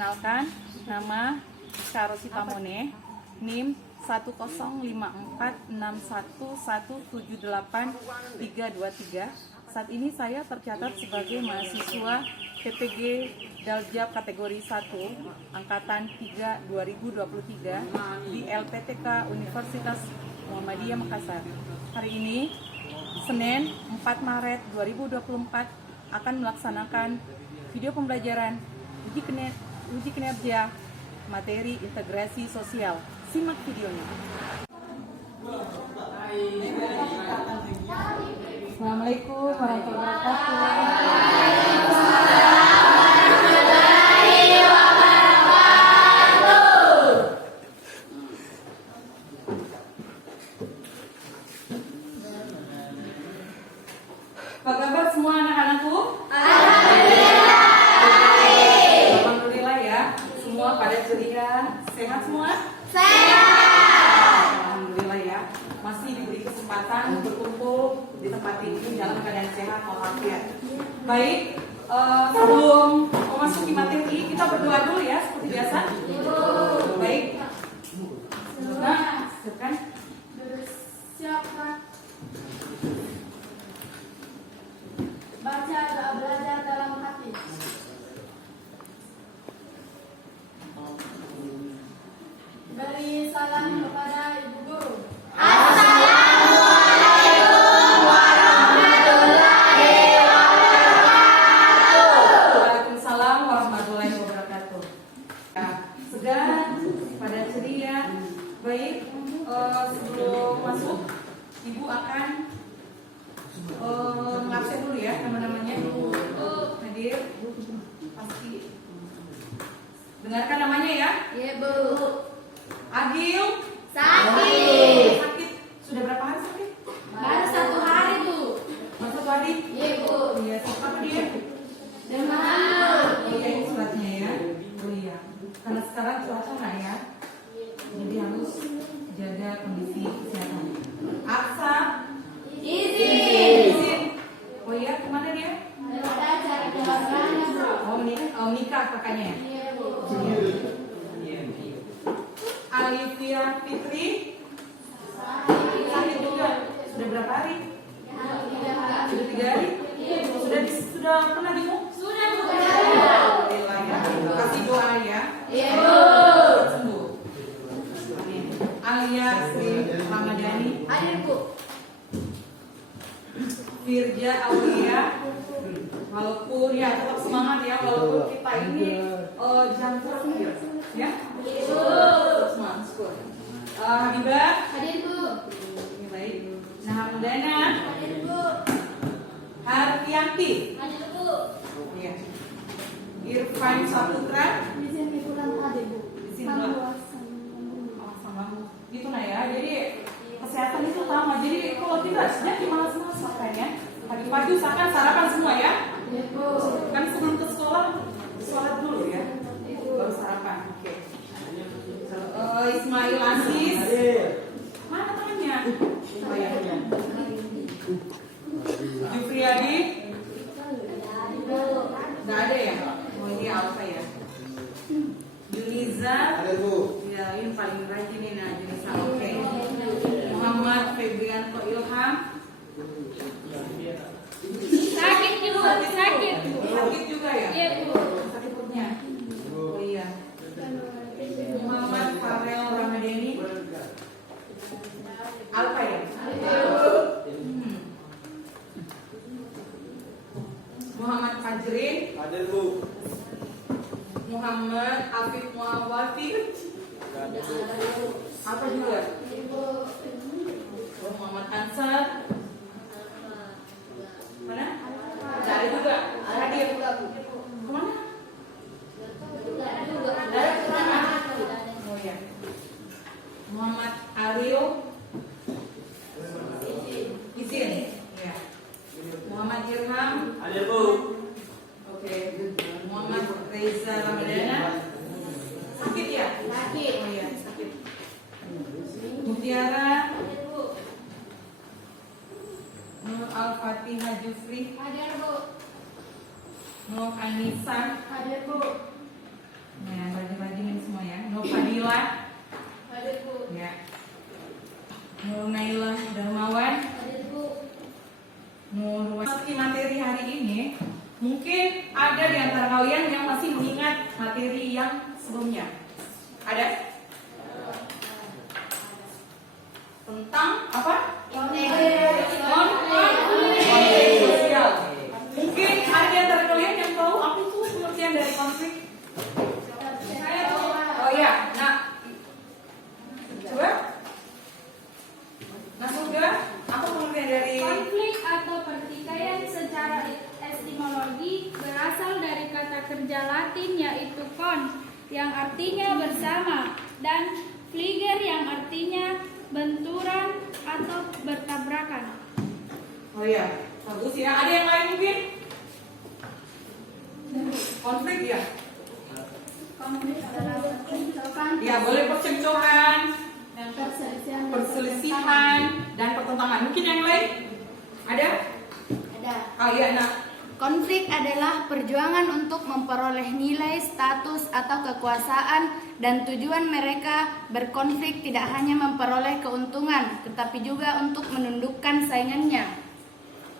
Perkenalkan, nama Syarosi Pamone, NIM 1054611782323. Saat ini saya tercatat sebagai mahasiswa PPG Daljab kategori 1 Angkatan 3 2023 di LPTK Universitas Muhammadiyah Makassar. Hari ini, Senin 4 Maret 2024, akan melaksanakan video pembelajaran uji kinerja materi integrasi sosial. Simak videonya. Assalamualaikum warahmatullahi wabarakatuh. Apa kabar semua anak-anakku? Alhamdulillah ya. Semua pada ceria, sehat semua? Alhamdulillah ya. Masih diberi kesempatan berkumpul di tempat ini dalam keadaan sehat walafiat. Baik, sebelum memasuki materi kita berdoa dulu ya seperti biasa. Baik. Nah, siapkan. Siapkan. Baca doa belajar dalam hati. Beri salam kepada Ibu Guru. Assalamualaikum warahmatullahi wabarakatuh. Waalaikumsalam warahmatullahi wabarakatuh. Ya, segan pada ceria. Baik, sebelum masuk, Ibu akan mengabsen dulu ya nama-namanya. Hadir, pasti dengarkan namanya ya. Iya, Bu. Agil. Sakit. Sakit. Sudah berapa hari sakit? Baru 1 hari, Bu. Baru 1 hari? Iya, Bu. Iya, siapa dia? Demam. Oh iya, ini suratnya ya. Oh iya. Karena sekarang cuaca nggak ya, jadi harus jaga kondisi kesehatan. Aksa. Izin. Oh iya, kemana dia? Daripada cari keluarganya, Bu. Oh nikah kakaknya. Iya, Bu. Alivia Fitri. Sakit juga. Sudah berapa hari? Sudah 3 hari. Sudah pernah jenguk? Sudah, Bu. Alhamdulillah ya. Kasih doa ya. Iya, Bu. Sembuh. Amin. Alia Sri Ramadhani. Hadir, Bu. Firja Aulia. Walaupun ya tetap semangat ya, walaupun kita ini jangkut ya. Tetap semangat. Habibah. Hadir, Bu. Ini baik. Nahamdana. Hadir, Bu. Hartianti. Hadir, Bu. Iya. Irfan Saputra. Di sini kurang hadir, Bu. Di sini kurang. Sama gitu nah ya. Jadi kesehatan itu utama. Jadi kalau tidak sedang malas-malas makanya pagi-pagi usahakan sarapan semua ya. Iya, Bu. Kan sebelum ke sekolah sholat dulu ya. Baru sarapan. Oke. Ismail Aziz. Mana temannya? Oh ya. Jufriyadi. Nggak ada ya? Oh ini Alfa ya. Yuniza. Ya ini paling rajin nih nah Yuniza. Oke. Muhammad Febrianto Ilham. Sakit, Bu. Sakit. Sakit juga ya? Iya, Bu. Sakit perutnya. Oh iya. Muhammad Farel Ramadhani. Alfa ya? Muhammad Fajrin. Muhammad Afif Muawati. Apa juga? Muhammad Ansar. Mana? Tidak ada juga. Hadir. Kemana? Dari kemana? Oh ya. Muhammad Ariel. Izin. Ya. Muhammad Irham. Oke. Muhammad Reza Ramadhana. Sakit ya? Sakit. Oh iya, sakit. Mutiara. Nur Al-Fatihah Jufri. Hadir, Bu. Nur Anissa. Hadir, Bu. Nah, bagi-bagi ini semua ya. Nur Fadila, Hadir Bu. ya. Nur Naila Darmawan, Hadir Bu. Nur Meski materi hari ini, mungkin ada di antara kalian yang masih mengingat materi yang sebelumnya. Ada? Tentang apa? Konflik sosial. Mungkin ada di antara kalian yang tahu apa itu pengertian dari konflik? Saya tahu. Oh ya, nah, coba. Nah, sudah. Apa pengertian dari Konflik atau pertikaian secara etimologi berasal dari kata kerja Latin yaitu kon yang artinya bersama dan fliger yang artinya benturan atau bertabrakan. Oh ya, bagus ya. Ada yang lain mungkin? Konflik ya? Konflik adalah pertikaian Ya, boleh percekcokan, dan perselisihan. perselisihan, dan pertentangan. Mungkin yang lain? Ada? Ada. Oh iya, nah. Konflik adalah perjuangan untuk memperoleh nilai, status, atau kekuasaan, dan tujuan mereka berkonflik tidak hanya memperoleh keuntungan, tetapi juga untuk menundukkan saingannya.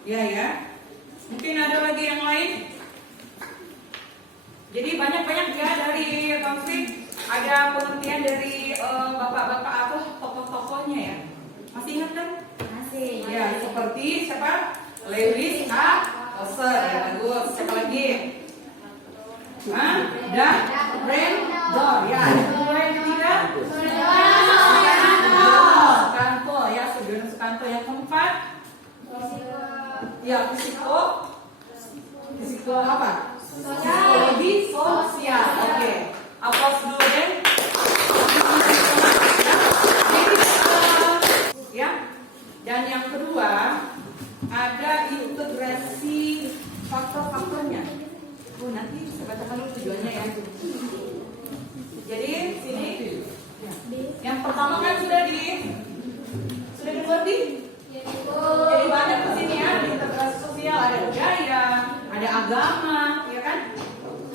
Ya, ya. Mungkin ada lagi yang lain? Jadi banyak-banyak ya dari konflik. Ada pengertian dari bapak-bapak apa tokoh-tokohnya ya. Masih ingat kan? Masih. Ya, seperti siapa? Lewis A. Oser, ya bagus. Siapa lagi? Dan Brandor, ya. Mulai yang ketiga? Sukanto, ya. Sugiono Sukanto. Yang keempat? Ya, Fisiko apa? Psikologi sosial. Oke. Aplaus dulu deh. Ya. Dan yang kedua ada integrasi faktor-faktornya. Oh, nanti saya bacakan dulu tujuannya ya. Jadi sini yang pertama kan sudah dimengerti. Jadi banyak di sini ya, ada integrasi sosial, ada budaya, ada agama, ya kan?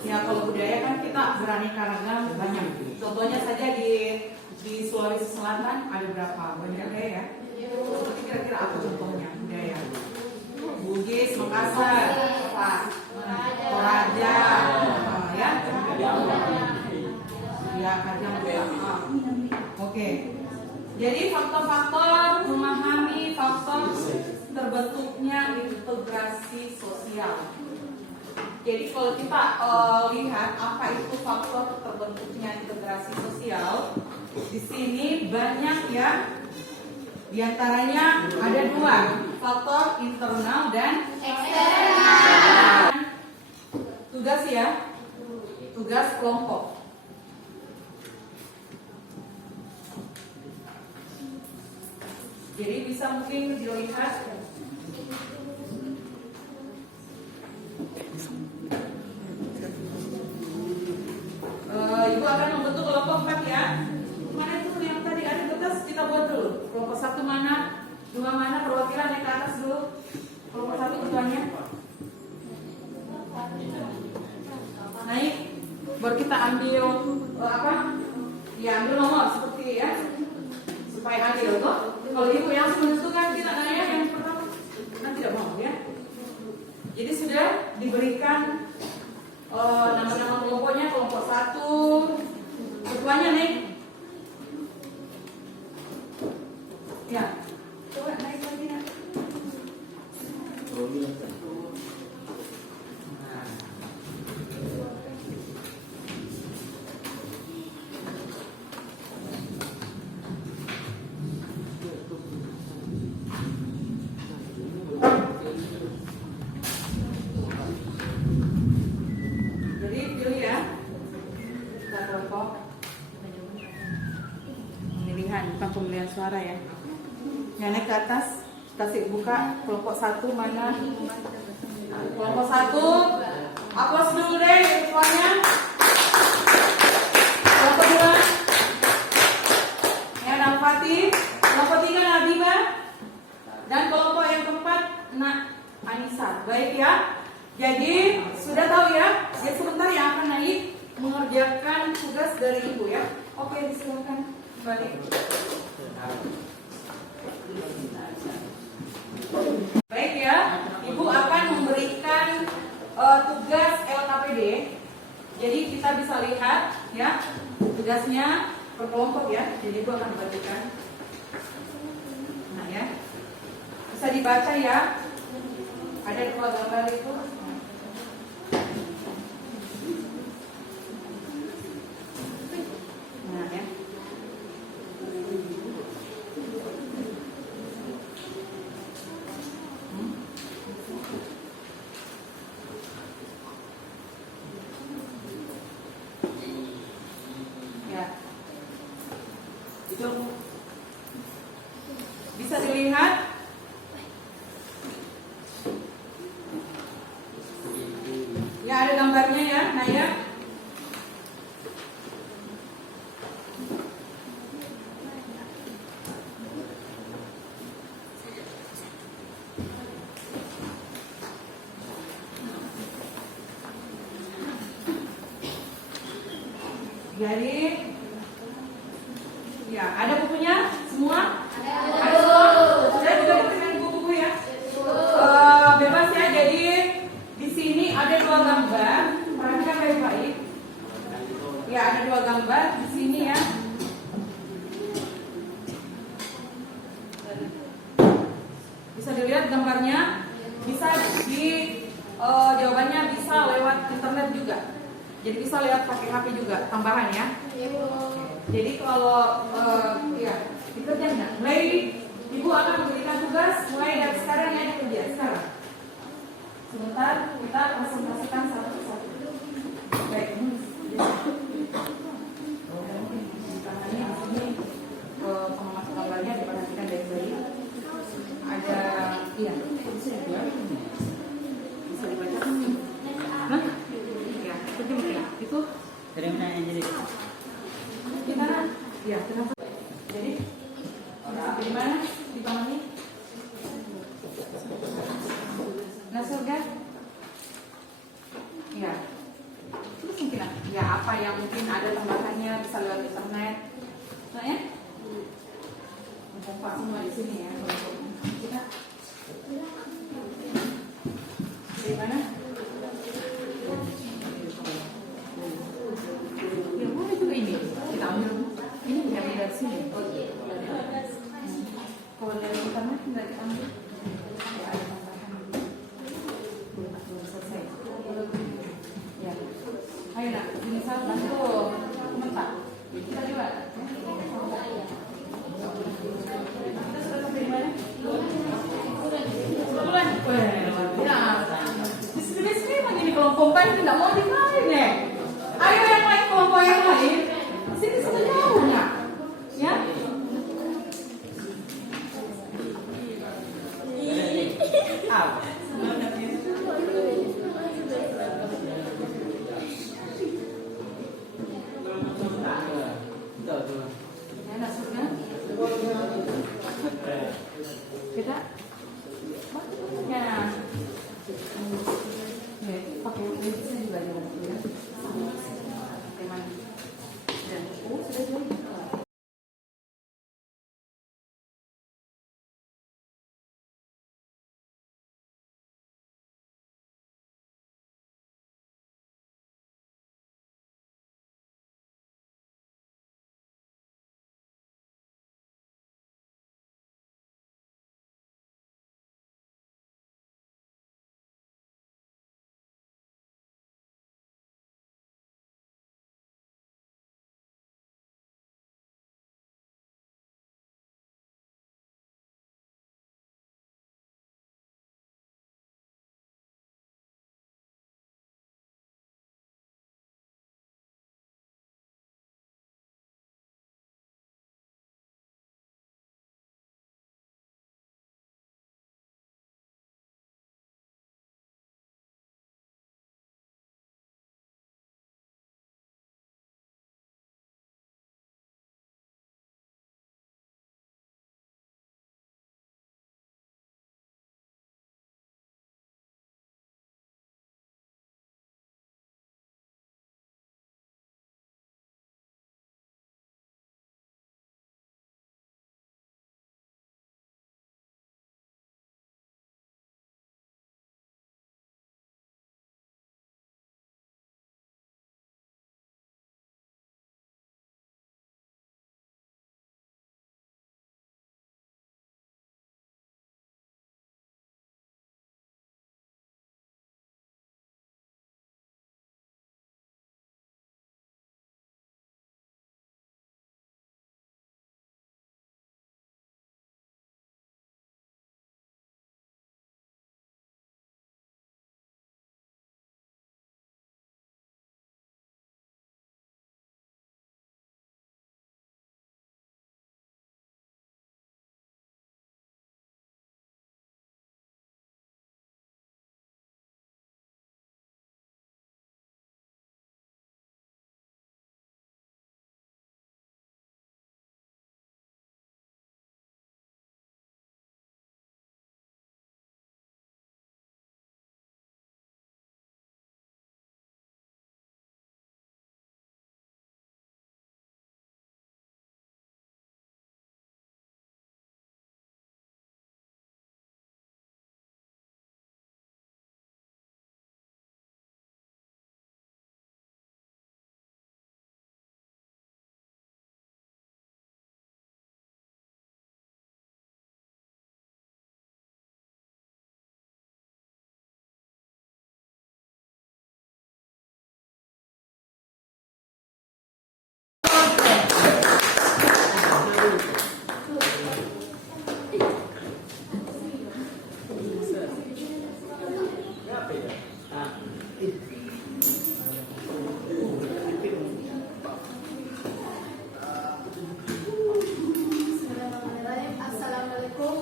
Ya kalau budaya kan kita beraneka ragam banyak. Contohnya saja di Sulawesi Selatan ada berapa banyak ya? Seperti kira-kira apa contohnya budaya? Bugis, Makassar, apa? Toraja, ya? Ya, Kajang. Oke. Jadi faktor-faktor memahami faktor terbentuknya integrasi sosial. Jadi kalau kita lihat apa itu faktor terbentuknya integrasi sosial, di sini banyak ya. Di antaranya ada dua, faktor internal dan eksternal. Tugas ya, tugas kelompok. Jadi bisa mungkin dilihat Ibu akan membentuk kelompok 4 ya. Mana itu yang tadi ada kertas kita buat dulu. Kelompok 1 mana? 2 mana? Perwakilan naik ke atas dulu. Kelompok 1 ketuanya. Naik. Baru kita ambil apa? Ya ambil nomor seperti ya. Supaya adil toh. Kalau ibu yang menentukan kita nanya yang pertama, kan tidak mau ya. Jadi sudah diberikan nama-nama kelompoknya, kelompok 1 ketuanya nih. Ya, coba naik lagi nak. Jadi pilih ya. Kita kelompok pemilihan, bukan pemilihan suara ya. Yang naik ke atas, kasih buka kelompok 1 mana? Kelompok 1, aplaus dulu deh ketuanya. Kelompok 2, ya Nalfati. Kelompok 3 Nabiba. Dan kelompok yang keempat Nak Anissa. Baik ya. Jadi sudah tahu ya, dia sebentar yang akan naik mengerjakan tugas dari ibu ya. Oke, silakan balik. Baik ya, ibu akan memberikan tugas LKPD. Jadi kita bisa lihat ya tugasnya berkelompok ya. Jadi ibu akan bagikan. Nah ya, bisa dibaca ya. Ada dua gambar itu. Nah ya. Ya. Itu bisa dilihat. Ya, ada gambarnya ya, Naya. Jadi, ya, ada bukunya semua? Ada semua? Saya juga dengan buku-buku ya. Bebas ya. Jadi di sini ada dua gambar. Perhatikan baik-baik. Ya, ada dua gambar di sini ya. Bisa dilihat gambarnya. Bisa jawabannya bisa lewat internet juga. Jadi bisa lewat pakai HP juga, tambahan ya. Jadi kalau ya dikerjakan. Mulai ibu akan memberikan tugas mulai dari sekarang ya, dikerja sekarang. Sebentar kita presentasikan satu persatu. Baik. Tangannya ini pengamat gambarnya diperhatikan baik-baik. Ada iya bisa dibaca. Hah? Ya, itu Dari mana yang jadi? gimana? Ya, kenapa? Jadi, di mana? Di tangannya? Nah, surga? Ya. Terus mungkin ya apa yang mungkin ada tambahannya bisa lewat internet. Nah ya? Kompak semua di sini ya. Kita di mana? Ya boleh juga ini. Kita ambil ini dari sini. Kalau dari internet tidak kita ambil. Ya ada tambahan. Belum selesai. Ya. Ayo nak, misal bantu komentar. Kita coba. Kita sudah sampai di mana? Bulan. Di sini emang ini kelompokan tidak mau dimain ya. Ayo yang lain kelompok yang lain. Sini sudah jauhnya. Ya. Kita ya pakai listnya juga ya. Gimana?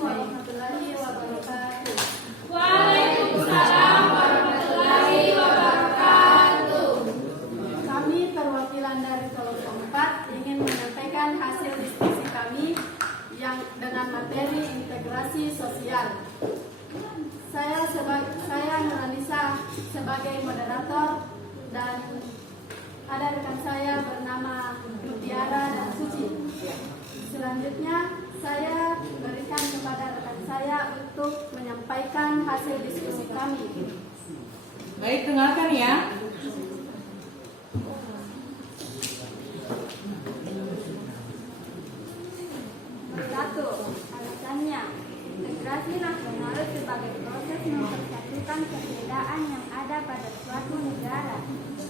warahmatullahi wabarakatuh. Waalaikumsalam warahmatullahi wabarakatuh. Kami perwakilan dari kelompok 4 ingin menyampaikan hasil diskusi kami yang dengan materi integrasi sosial. Saya Nurlanisa sebagai moderator dan ada rekan saya bernama Mutiara dan Suci. Selanjutnya saya berikan kepada rekan saya untuk menyampaikan hasil diskusi kami. Baik, dengarkan ya. Satu, alasannya integrasi nasional sebagai proses mempersatukan perbedaan yang ada pada suatu negara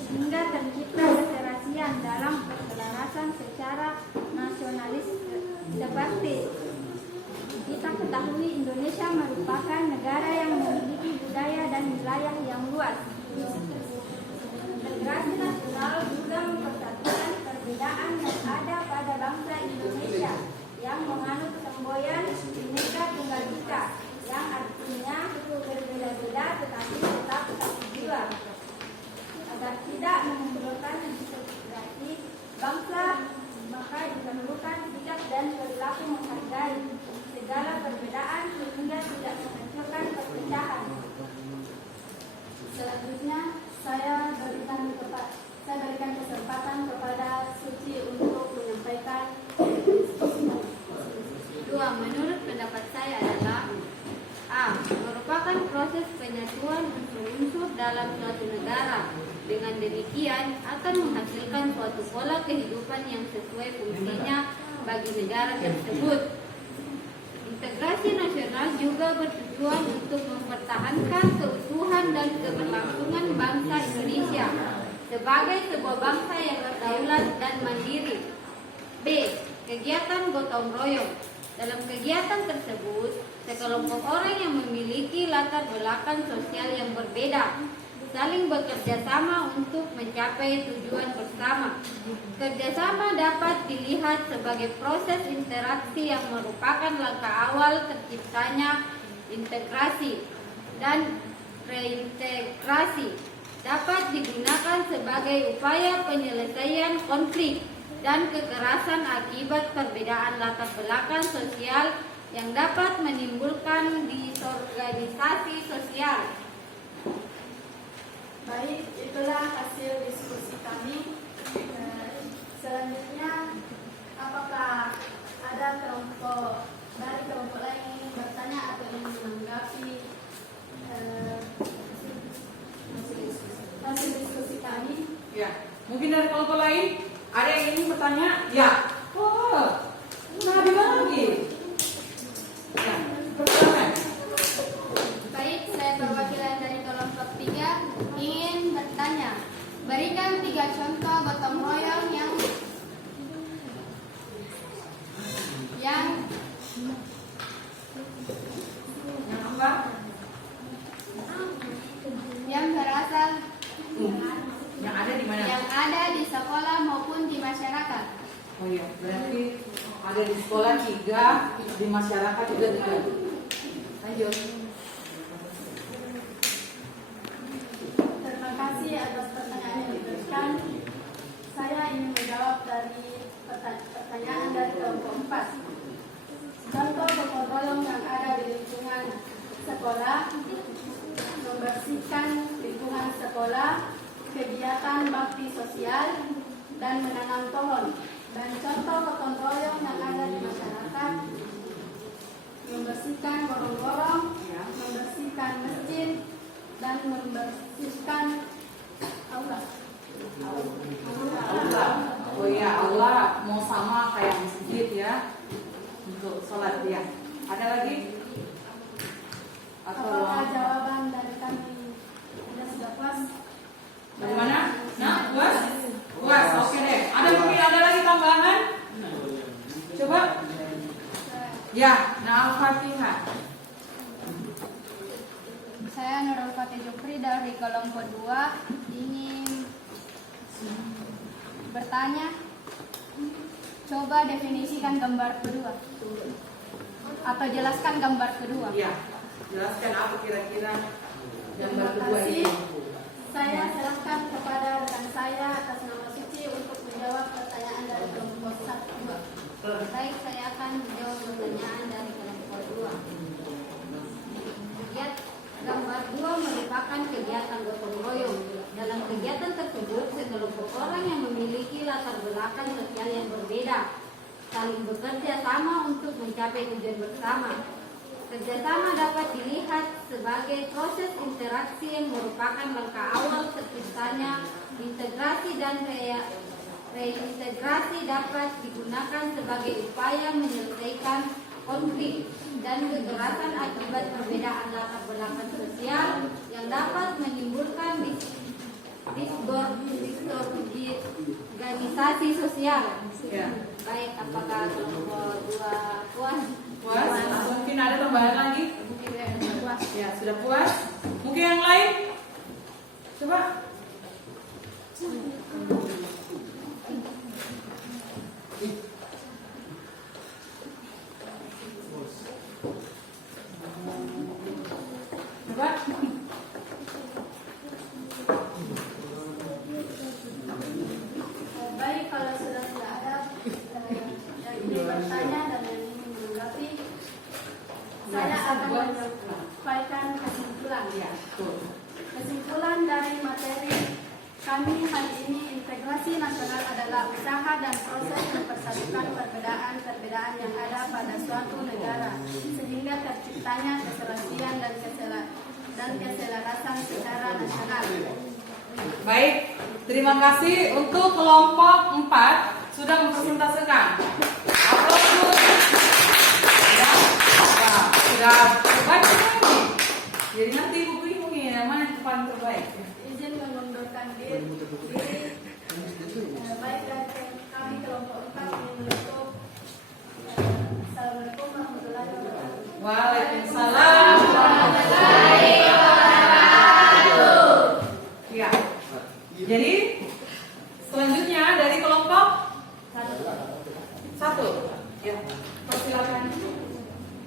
hingga tercipta keserasian dalam keselarasan secara nasionalis. Seperti kita ketahui, Indonesia merupakan negara yang memiliki budaya dan wilayah yang luas. Integrasi nasional juga mempersatukan perbedaan yang ada pada bangsa Indonesia yang menganut semboyan Bhinneka Tunggal Ika, yang artinya berbeda-beda tetapi tetap satu jiwa. Agar tidak menimbulkan disintegrasi bangsa, maka diperlukan sikap dan perilaku menghargai segala perbedaan sehingga tidak menghancurkan perpecahan. Selanjutnya saya berikan kesempatan kepada Suci untuk menyampaikan diskusinya. Dua, menurut pendapat saya adalah A. Merupakan proses penyatuan unsur-unsur dalam suatu negara. Dengan demikian akan menghasilkan suatu pola kehidupan yang sesuai fungsinya bagi negara tersebut. Integrasi nasional juga bertujuan untuk mempertahankan keutuhan dan keberlangsungan bangsa Indonesia sebagai sebuah bangsa yang berdaulat dan mandiri. B. Kegiatan gotong royong. Dalam kegiatan tersebut, sekelompok orang yang memiliki latar belakang sosial yang berbeda saling bekerja sama untuk mencapai tujuan bersama. Kerjasama dapat dilihat sebagai proses interaksi yang merupakan langkah awal terciptanya integrasi, dan reintegrasi dapat digunakan sebagai upaya penyelesaian konflik dan kekerasan akibat perbedaan latar belakang sosial yang dapat menimbulkan disorganisasi sosial. Baik, itulah hasil diskusi kami. Selanjutnya, apakah ada kelompok lain yang ingin bertanya atau ingin menanggapi hasil diskusi kami? Ya, mungkin dari kelompok lain ada yang ingin bertanya? Ya. Oh, nah di mana lagi? Ya, pertanyaan. Baik, saya perwakilan dari kelompok 3 ingin bertanya. Berikan 3 contoh gotong royong yang berasal Yang ada di mana? yang ada di sekolah maupun di masyarakat. Oh iya, berarti ada di sekolah 3, di masyarakat juga 3. Lanjut. Terima kasih atas pertanyaan yang diberikan. Saya ingin menjawab dari pertanyaan dari kelompok 4. Contoh gotong royong yang ada di lingkungan sekolah: membersihkan lingkungan sekolah, kegiatan bakti sosial, dan menanam pohon. Dan contoh gotong royong yang ada di masyarakat: membersihkan gorong-gorong, membersihkan masjid, dan membersihkan aula. Oh iya, aula mau sama kayak masjid ya, untuk sholat ya. Ada lagi? Apakah jawaban dari kami sudah puas? Bagaimana? Nah, puas? Puas, oke deh. Mungkin ada lagi tambahan? Coba. Ya, nah Al-Fatihah. Saya Nurul Fatih Jupri dari kelompok 2 ingin bertanya. Coba definisikan gambar kedua. Atau jelaskan gambar kedua. Iya, jelaskan apa kira-kira gambar Terima kedua ini. kasih. Saya serahkan kepada rekan saya atas nama Suci untuk menjawab pertanyaan dari kelompok 1. Baik, saya akan menjawab pertanyaan dari kelompok 2. Gambar 2 merupakan kegiatan gotong royong. Dalam kegiatan tersebut, sekelompok orang yang memiliki latar belakang sosial yang berbeda saling bekerja sama untuk mencapai tujuan bersama. Kerjasama dapat dilihat sebagai proses interaksi yang merupakan langkah awal terciptanya integrasi, dan reintegrasi dapat digunakan sebagai upaya menyelesaikan konflik dan kekerasan akibat perbedaan latar belakang sosial yang dapat menimbulkan disorganisasi sosial. Ya. Baik, apakah kelompok 2 puas? Puas? Mungkin ada tambahan lagi? Ya, sudah puas. Mungkin yang lain? Coba. Coba. Baik, kalau sudah tidak ada yang ingin bertanya dan yang ingin menanggapi, saya akan menyampaikan kesimpulan. Ya, betul. Kesimpulan dari materi kami hari ini, integrasi nasional adalah usaha dan proses mempersatukan perbedaan-perbedaan yang ada pada suatu negara sehingga terciptanya keserasian dan keselarasan secara nasional. Baik, terima kasih untuk kelompok 4 sudah mempresentasikan. Aplaus dulu. Sudah terbaik lagi. Jadi nanti ibu bingung ya, mana yang paling terbaik. Izin mengundurkan diri. Baik, dari kami kelompok 4 ingin menutup. Assalamualaikum warahmatullahi wabarakatuh. Waalaikumsalam. Ya. Jadi selanjutnya dari kelompok 1. Ya. Persilakan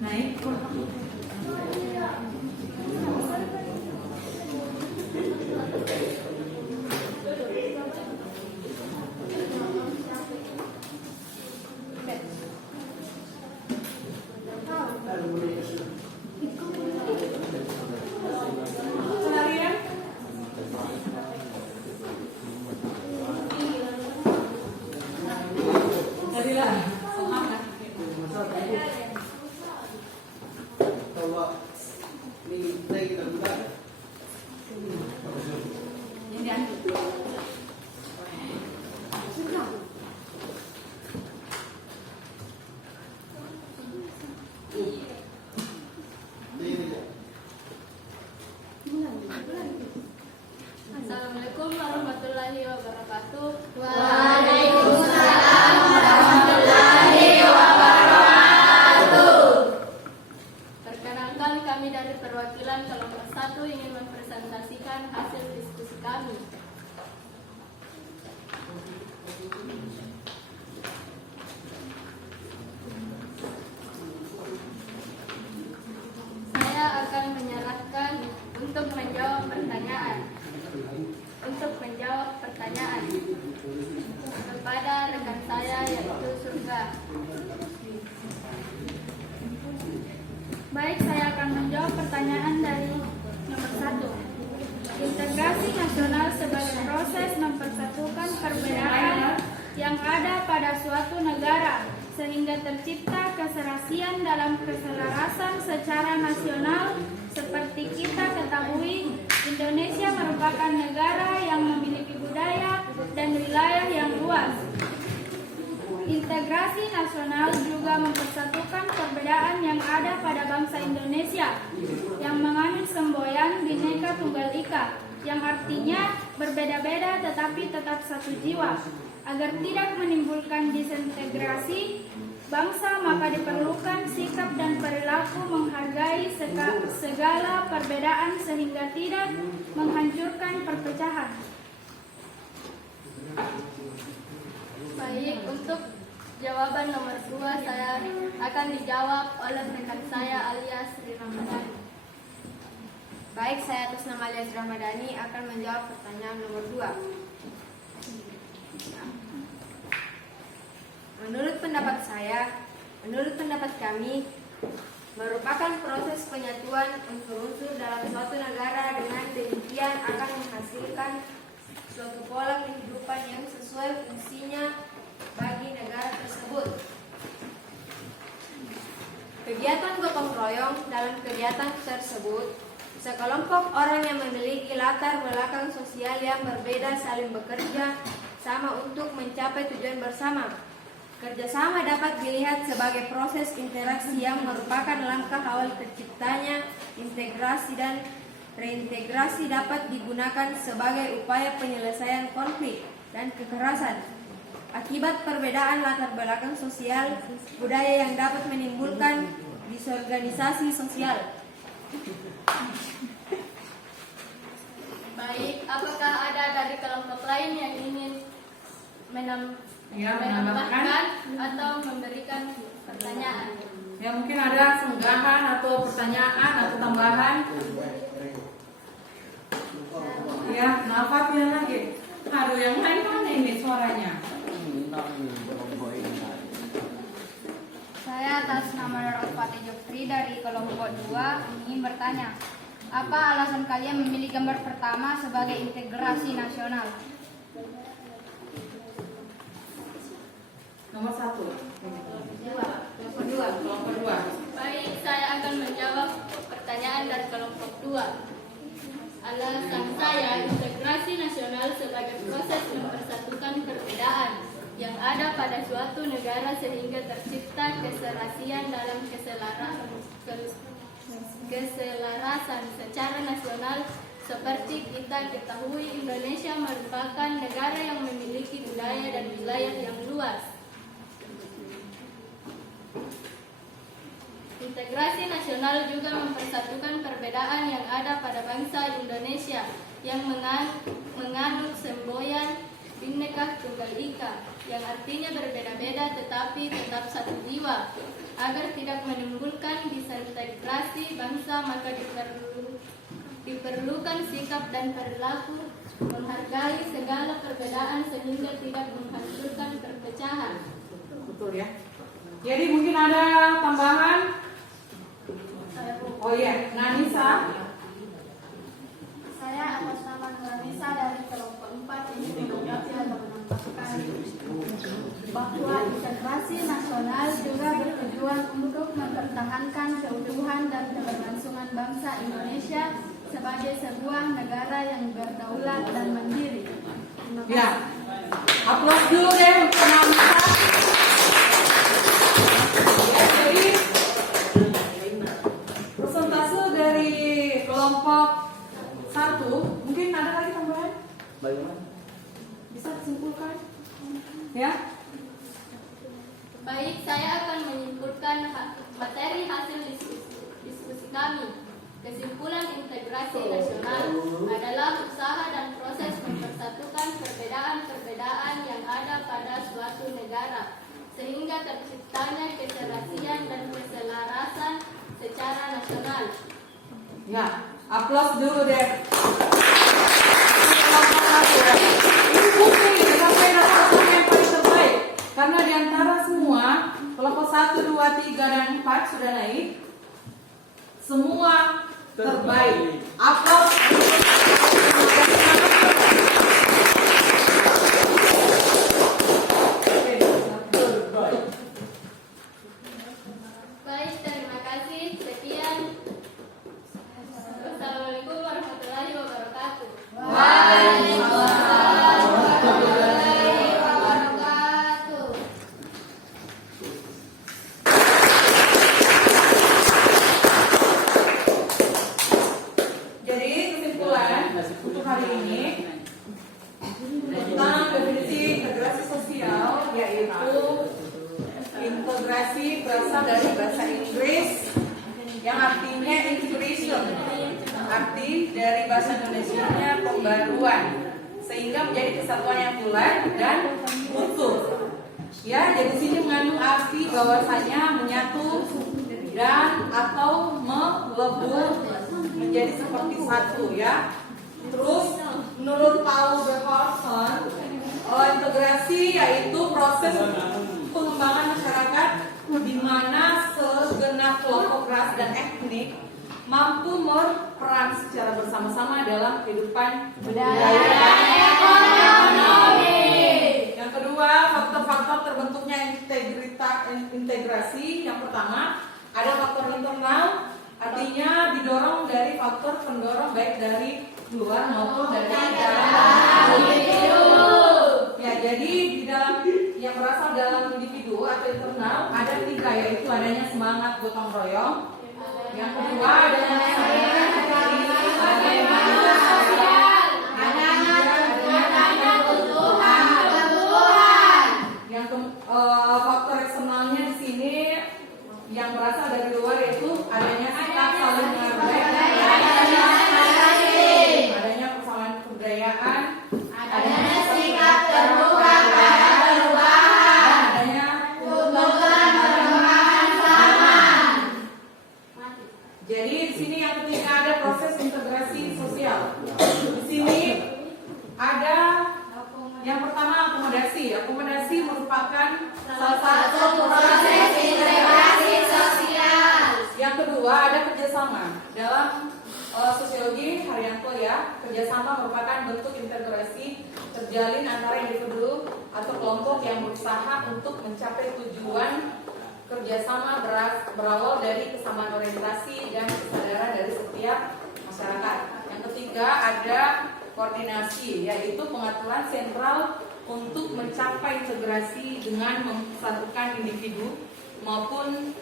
naik. Pelarian. Jadilah semangat. Ini Assalamualaikum warahmatullahi wabarakatuh. Waalaikumsalam warahmatullahi wabarakatuh. Perkenalkan, kami dari perwakilan kelompok 1 ingin mempresentasikan hasil diskusi kami. Saya akan menyerahkan untuk menjawab pertanyaan. Kepada rekan saya yaitu Surga. Baik, saya akan menjawab pertanyaan dari nomor 1. Integrasi nasional sebagai proses mempersatukan perbedaan yang ada pada suatu negara sehingga tercipta keserasian dalam keselarasan secara nasional. Seperti kita ketahui, Indonesia merupakan negara yang memiliki budaya dan wilayah yang luas. Integrasi nasional juga mempersatukan perbedaan yang ada pada bangsa Indonesia yang menganut semboyan Bhinneka Tunggal Ika, yang artinya berbeda-beda tetapi tetap satu jiwa. Agar tidak menimbulkan disintegrasi bangsa, maka diperlukan sikap dan perilaku menghargai segala perbedaan sehingga tidak menghancurkan perpecahan. Baik, untuk Jawaban nomor 2 saya akan dijawab oleh rekan saya alias Sri Ramadhani. Baik, saya atas nama alias Ramadhani akan menjawab pertanyaan nomor 2. Menurut pendapat kami, merupakan proses penyatuan unsur-unsur dalam suatu negara, dengan demikian akan menghasilkan suatu pola kehidupan yang sesuai fungsinya bagi negara tersebut. Kegiatan gotong royong, dalam kegiatan tersebut sekelompok orang yang memiliki latar belakang sosial yang berbeda saling bekerja sama untuk mencapai tujuan bersama. Kerjasama dapat dilihat sebagai proses interaksi yang merupakan langkah awal terciptanya integrasi, dan reintegrasi dapat digunakan sebagai upaya penyelesaian konflik dan kekerasan akibat perbedaan latar belakang sosial budaya yang dapat menimbulkan disorganisasi sosial. Baik, apakah ada dari kelompok lain yang ingin menambahkan atau memberikan pertanyaan? Ya, mungkin ada senggahan atau pertanyaan atau tambahan. Ya, nampaknya lagi. Aduh, yang lain mana ini suaranya? Saya atas nama Nurafati Jofri dari kelompok 2 ingin bertanya, apa alasan kalian memilih gambar pertama sebagai integrasi nasional? Nomor 1. Kelompok 2. Baik, saya akan menjawab pertanyaan dari kelompok 2. Alasan saya, integrasi nasional sebagai proses mempersatukan perbedaan yang ada pada suatu negara sehingga tercipta keserasian dalam keselarasan secara nasional. Seperti kita ketahui, Indonesia merupakan negara yang memiliki budaya dan wilayah yang luas. Integrasi nasional juga mempersatukan perbedaan yang ada pada bangsa Indonesia yang menganut semboyan Bhinneka Tunggal Ika, yang artinya berbeda-beda tetapi tetap satu jiwa. Agar tidak menimbulkan disintegrasi bangsa, maka diperlukan sikap dan perilaku menghargai segala perbedaan sehingga tidak menghancurkan perpecahan. Betul ya. Jadi mungkin ada tambahan. Oh iya, Nanisa. Saya atas nama Nurhanisa dari kelompok 4 ingin menanggapi atau menambahkan bahwa integrasi nasional juga bertujuan untuk mempertahankan keutuhan dan keberlangsungan bangsa Indonesia sebagai sebuah negara yang berdaulat dan mandiri. Ya, aplaus dulu deh untuk Nanisa. Ya, jadi persentase dari kelompok 1, mungkin ada lagi tambahan? Bagaimana? Bisa disimpulkan? Ya? Baik, saya akan menyimpulkan materi hasil diskusi kami. Kesimpulan integrasi nasional adalah usaha dan proses mempersatukan perbedaan-perbedaan yang ada pada suatu negara sehingga terciptanya keserasian dan keselarasan secara nasional. Ya, aplaus dulu deh. Ini bukti sampai dapat yang paling terbaik. Karena diantara semua kelompok 1, 2, 3 dan 4 sudah naik. Semua terbaik. Aplaus. Baik, terima kasih. Sekian. Assalamualaikum warahmatullahi wabarakatuh. Waalaikumsalam warahmatullahi wabarakatuh. Jadi kesimpulan untuk hari ini tentang definisi integrasi sosial, yaitu integrasi berasal dari bahasa Inggris yang artinya integration. Arti dari bahasa Indonesianya pembaruan, sehingga menjadi kesatuan yang bulat dan utuh. Ya, jadi sini mengandung arti bahwasanya menyatu dan atau melebur menjadi seperti satu ya. Terus menurut Paul Beholson, integrasi yaitu proses pengembangan masyarakat di mana segenap kelompok ras dan etnik mampu berperan secara bersama-sama dalam kehidupan budaya dan ekonomi. Yang kedua, faktor-faktor terbentuknya integrasi. Yang pertama, ada faktor internal, artinya didorong dari faktor pendorong baik dari luar maupun dari dalam individu. Ya, jadi di dalam yang berasal dalam individu atau internal ada 3, yaitu adanya semangat gotong royong. Yang kedua adanya kesadaran bagaimana sosial, adanya kebutuhan. Yang faktor eksternalnya di sini yang berasal dari luar yaitu adanya sikap saling menghargai, adanya persoalan kebudayaan, adanya sikap terbuka pada perubahan, adanya kebutuhan perkembangan sama. Jadi di sini yang ketiga ada proses integrasi sosial. Di sini ada yang pertama akomodasi. Akomodasi merupakan salah satu proses integrasi sosial. Yang kedua ada kerjasama. Dalam sosiologi Haryanto ya, kerjasama merupakan bentuk integrasi terjalin antara individu atau kelompok yang berusaha untuk mencapai tujuan. Kerjasama berawal dari kesamaan orientasi dan kesadaran dari setiap masyarakat. Yang ketiga ada koordinasi, yaitu pengaturan sentral untuk mencapai integrasi dengan mempersatukan individu maupun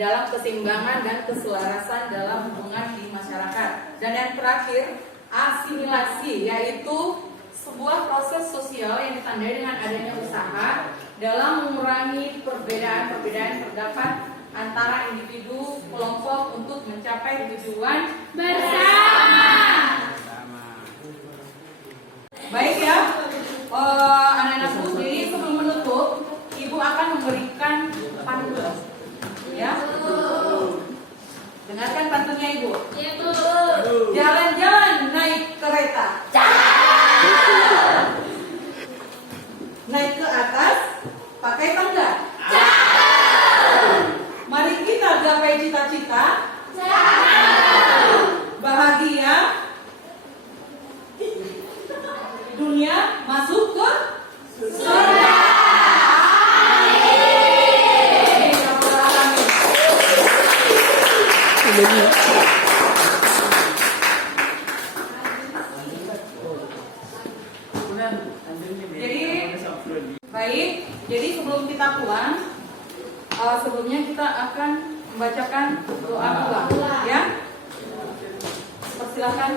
dalam keseimbangan dan keselarasan dalam hubungan di masyarakat. Dan yang terakhir, asimilasi, yaitu sebuah proses sosial yang ditandai dengan adanya usaha dalam mengurangi perbedaan-perbedaan terdapat antara individu kelompok untuk mencapai tujuan bersama. Baik ya, anak-anakku, jadi sebelum menutup, Ibu akan memberikan pantun. Ya, dengarkan pantunnya Ibu. Jalan-jalan naik kereta, naik ke atas pakai tangga. Mari kita gapai cita-cita, bahagia, dunia masuk ke surga. Baik, jadi sebelum kita pulang, sebelumnya kita akan membacakan doa pulang, ya. Persilakan.